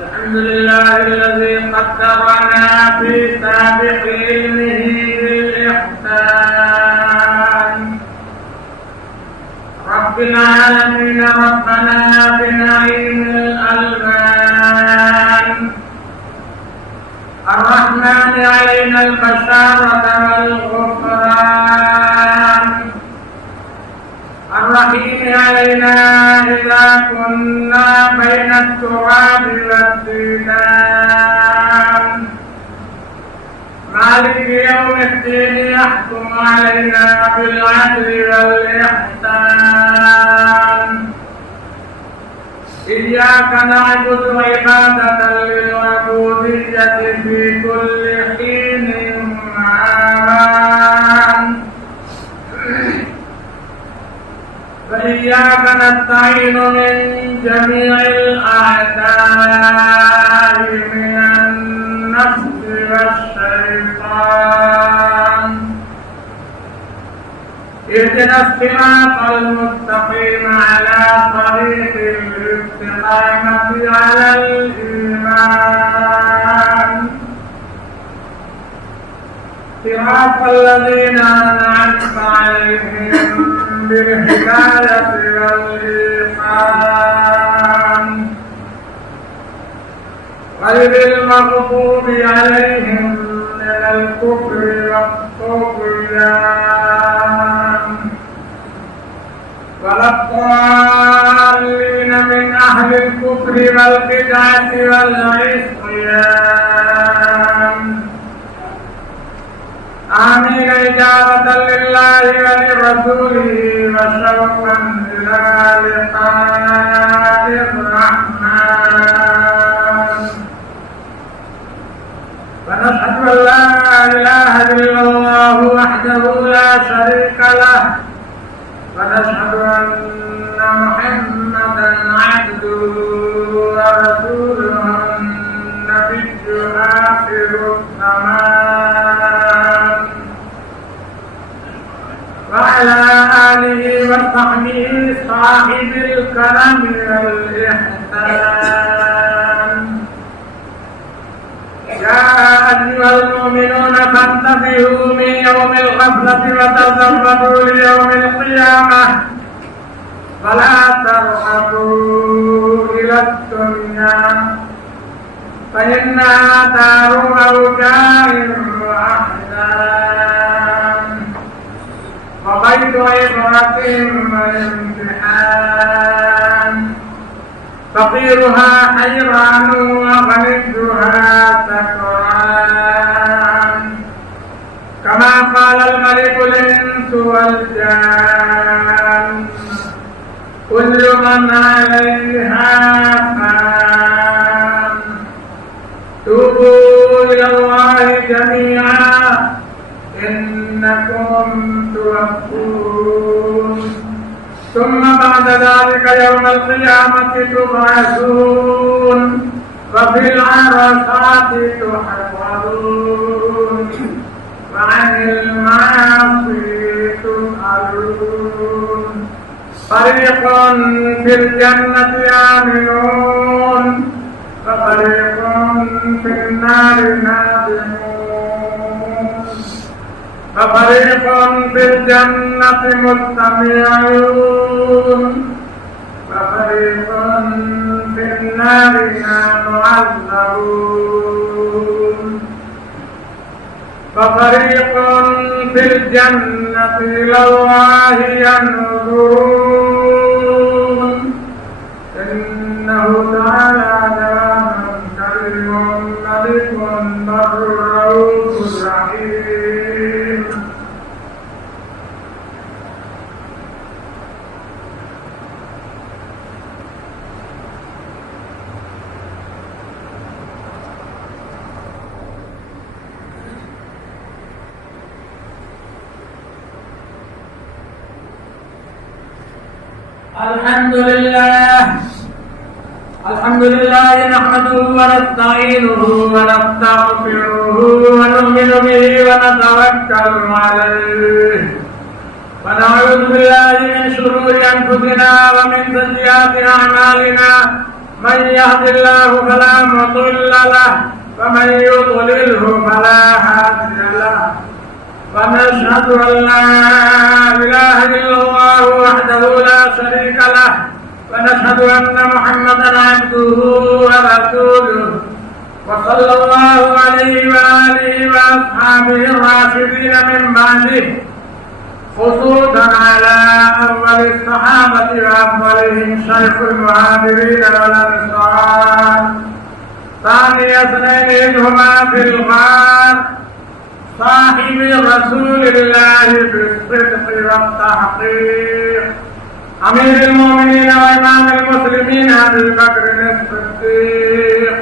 الحمد لله الذي قدرنا في سابق علمه بالإحسان. رب العالمين ربنا بنعيم الألبان، الرحمن علينا البشارة والغفران، الرحيم علينا إذا كنا بين التراب والديدان، مالك يوم الدين يحكم علينا بالعدل والإحسان. إياك نعبد عبادة للعبودية في كل حين وآن، فإياك نستعين من جميع الأعداء من النفس والشيطان. اهدنا الصراط المستقيم على طريق الاستقامة على الإيمان، صراط الذين أنعمت عليهم بالهداية والإيمان غير المغضوب عليهم من الكفر والطغيان ولا الضالين من أهل الكفر والبدعة والعصيان. آمين إجابة لله ولرسوله وشوقا إلى لقاء الرحمن. ونشهد أن لا إله إلا الله وحده لا شريك له، ونشهد أن محمدا عبده ورسوله النبي آخر الزمان. وصحبه صاحب الكرم والإحسان. يا أيها المؤمنون فانتبهوا من يوم الغفلة وتزودوا ليوم القيامة، فلا ترحبوا إلى الدنيا فإنها دار أوجاع وأحزان وبيت عبرة وامتحان، فقيرها حيران وغنيها سكران، كما قال الملك الإنس والجان كل من عليها فان، توبوا إلى الله جميعا إنكم توفون، ثم بعد ذلك يوم القيامة تبعثون وفي العرصات تحفظون وعن المعاصي تسألون، فريق في الجنة آمنون وفريق في النار نادمون، وفريق في الجنة مستمعون وفريق في النار معذبون، وفريق في الجنة إلى الله ينظرون، إنه تعالى كلام كريم ملك بر رؤوف رحيم. الحمد لله نحمده ونستعينه ونستغفره ونؤمن به ونتوكل عليه، ونعوذ بالله من شرور أنفسنا ومن سيئات أعمالنا، من يهد الله فلا مضل له ومن يضلله فلا هادي له، ونشهد أن لا إله إلا الله وحده لا شريك له، ونشهد أن محمدا عبده ورسوله، وصلى الله عليه وآله وأصحابه الراشدين من بعده، خصوصا على أول الصحابة وأفضلهم شيخ المهاجرين والأنصار، ثاني اثنين إذ هما في الغار، صاحب رسول الله بالصدق والتحقيق، أمير المؤمنين وإمام المسلمين أبي بكر الصديق،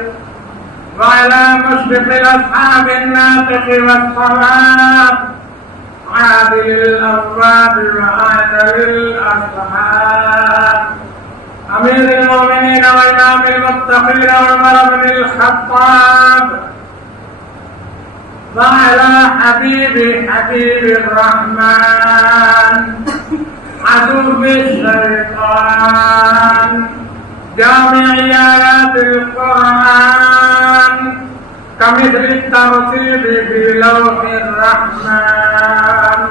وعلى مشرق الأصحاب الناطق والصواب، عادل الأبواب وعادل الأصحاب، أمير المؤمنين وإمام المتقين عمر بن الخطاب، وعلى حبيب الرحمن عدو الشيطان، جامع آيات القرآن كمثل الترتيب في لوح الرحمن،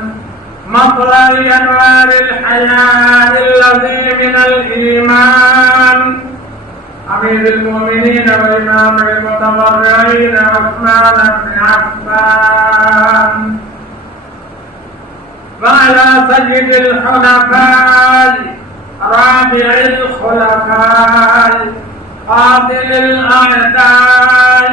مطلع أنوار الحياة الذي من الإيمان، أمير المؤمنين وإمام المتضرعين عثمان بن عفان، وعلى سيد الحنفاء رابع الخلفاء قاتل الأعداء،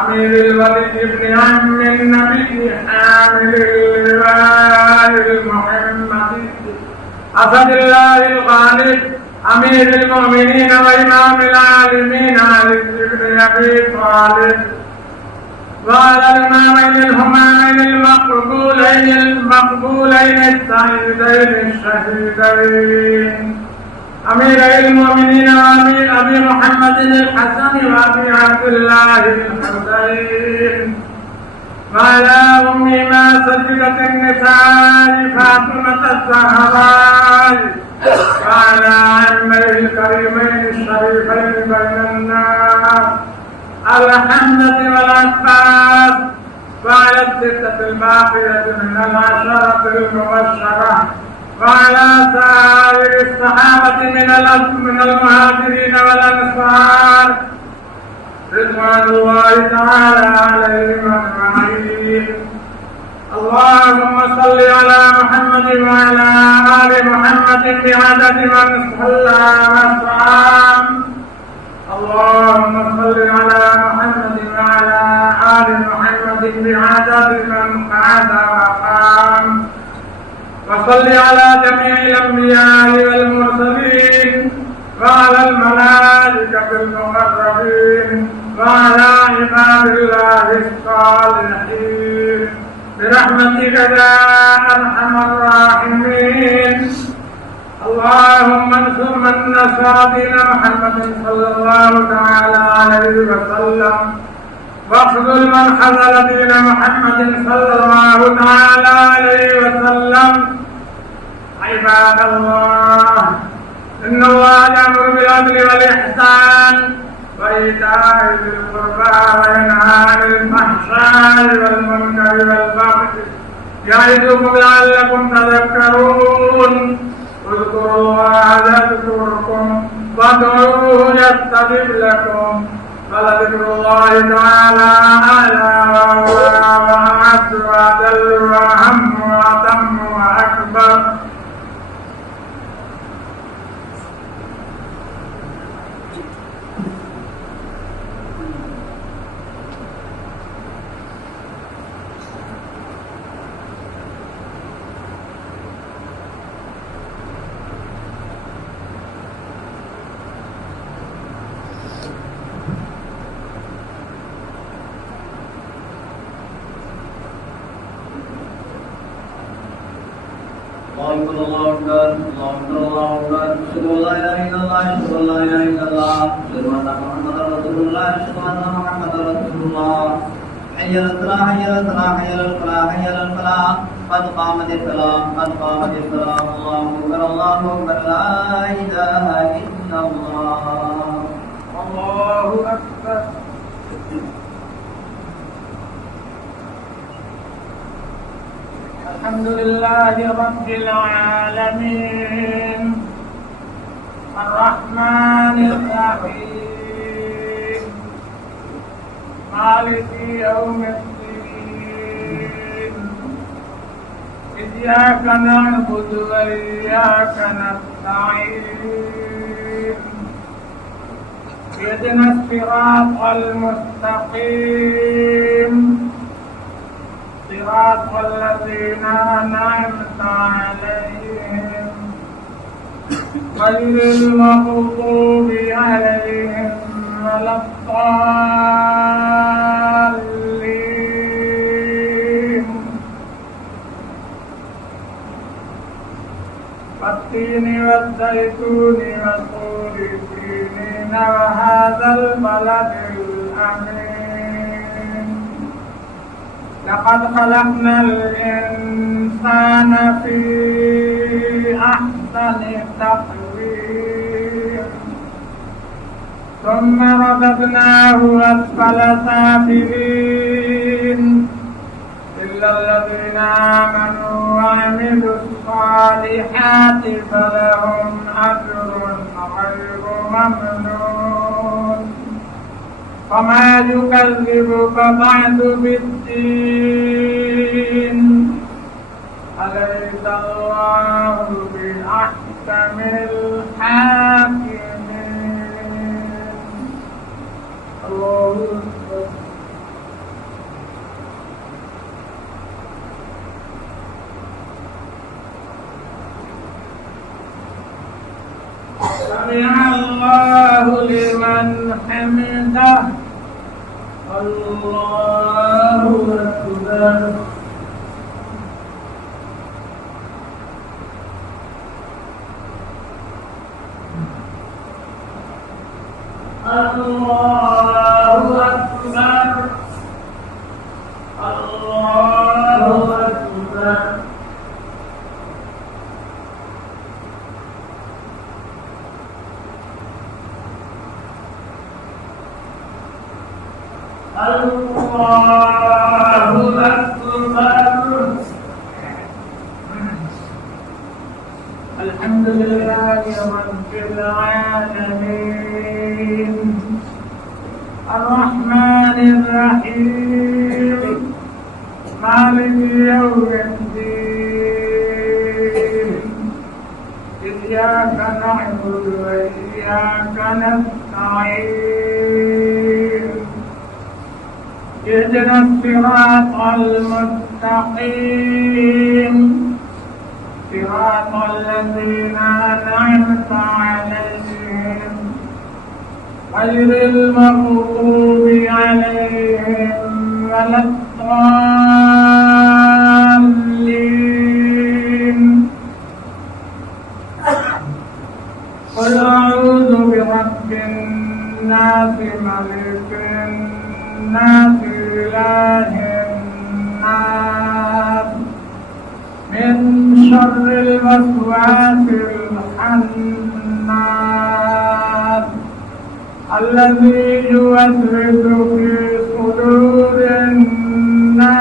أمير الوليد بن عم النبي حامل اللواء المحمدي، أسد الله الغالب، أمير المؤمنين وإمام العالمين علي بن أبي طالب، وعلى الإمامين الهمامين المقبولين السعيدين الشهيدين، أمير المؤمنين وأمير أبي محمد الحسن وأبي عبد الله الحسين، وعلى أمهما سجدة النساء فاطمة الزهراء وعلى عميه الكريمين الشريفين بين الناس الحمدة والعباس وعلى الستة الباقية من العشرة المبشرة وعلى سائر الصحابة من المهاجرين والأنصار رضوان الله تعالى عليهم أجمعين. اللهم صل على محمد وعلى آل محمد بعدد من صلى وصام. اللهم صل على محمد وعلى آل محمد بعدد من قعد وقام. وصل على جميع الأنبياء والمرسلين وعلى الملائكة المقربين وعلى عباد الله الصالحين برحمتك يا أرحم الراحمين. اللهم انصر من نصر دين محمد صلى الله تعالى عليه وسلم واخذل من خذل دين محمد صلى الله تعالى عليه وسلم. عباد الله، إن الله يأمر بالعدل والإحسان وإيتاء ذي القربى وينهى عن الفحشاء والمنكر والبغي يعظكم لعلكم تذكرون. اذكروا الله يذكركم وادعوه يستجب لكم ولذكر الله تعالى أعلى وأعز وأجل وأهم وأتم وأكبر. الله أكبر الله أكبر أشهد أن لا إله إلا الله أشهد أن لا إله إلا الله أشهد أن محمدا رسول الله أشهد أن محمدا رسول الله. حي على الصلاة حي على الصلاة حي على الفلاح حي على الفلاح قد قامت الصلاة قد قامت الصلاة. الله أكبر لا إله إلا الله الله أكبر. الحمد لله رب العالمين الرحمن الرحيم مالك يوم الدين إياك نعبد وإياك نستعين اهدنا الصراط المستقيم صراط الذين أنعمت عليهم غير المغضوب عليهم ولا الضالين. والتين والزيتون وطور سينين وهذا البلد الأمين. لقد خلقنا الإنسان في أحسن تقويم ثم رددناه أسفل سافلين إلا الذين آمنوا وعملوا الصالحات فلهم أجر غير ممنون. وما يكذبك بعد بالدين أليس الله بأحكم الحاكمين. الله أكبر. سمع الله لمن حمده. الله أكبر. الله أكبر. الله أكبر. الله أكبر. الحمد لله رب العالمين الرحمن الرحيم مالك يوم الدين إياك نعبد وإياك نستعين اهدنا الصراط المستقيم صراط الذين أنعمت عليهم غير المغضوب عليهم ولا الضالين. قل أعوذ برب الناس ملك الناس إله الناس من شر الوسواس الخناس الذي يوسوس في صدور الناس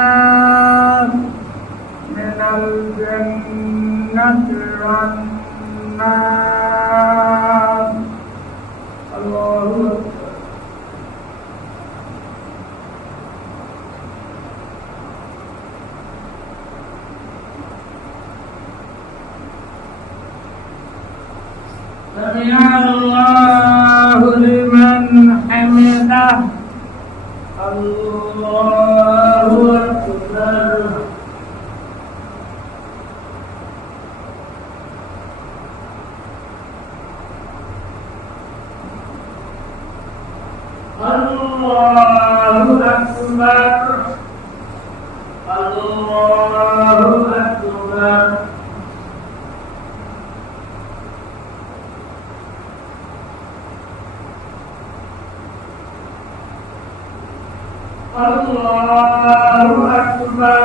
من الجنة والنار. الله أكبر. سمع الله لمن حمده. الله أكبر. الله أكبر. الله أكبر. الله أكبر.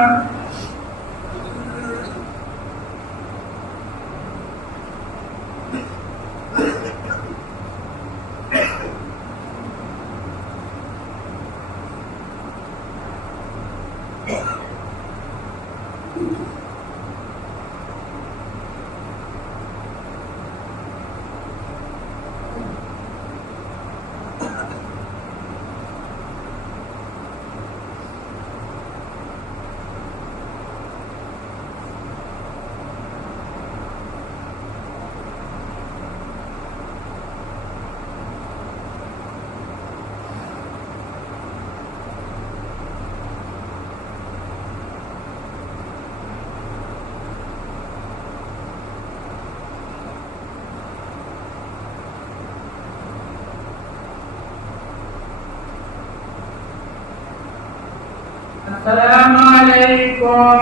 السلام عليكم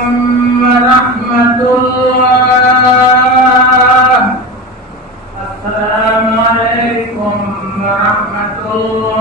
ورحمة الله. السلام عليكم ورحمة الله.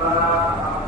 الله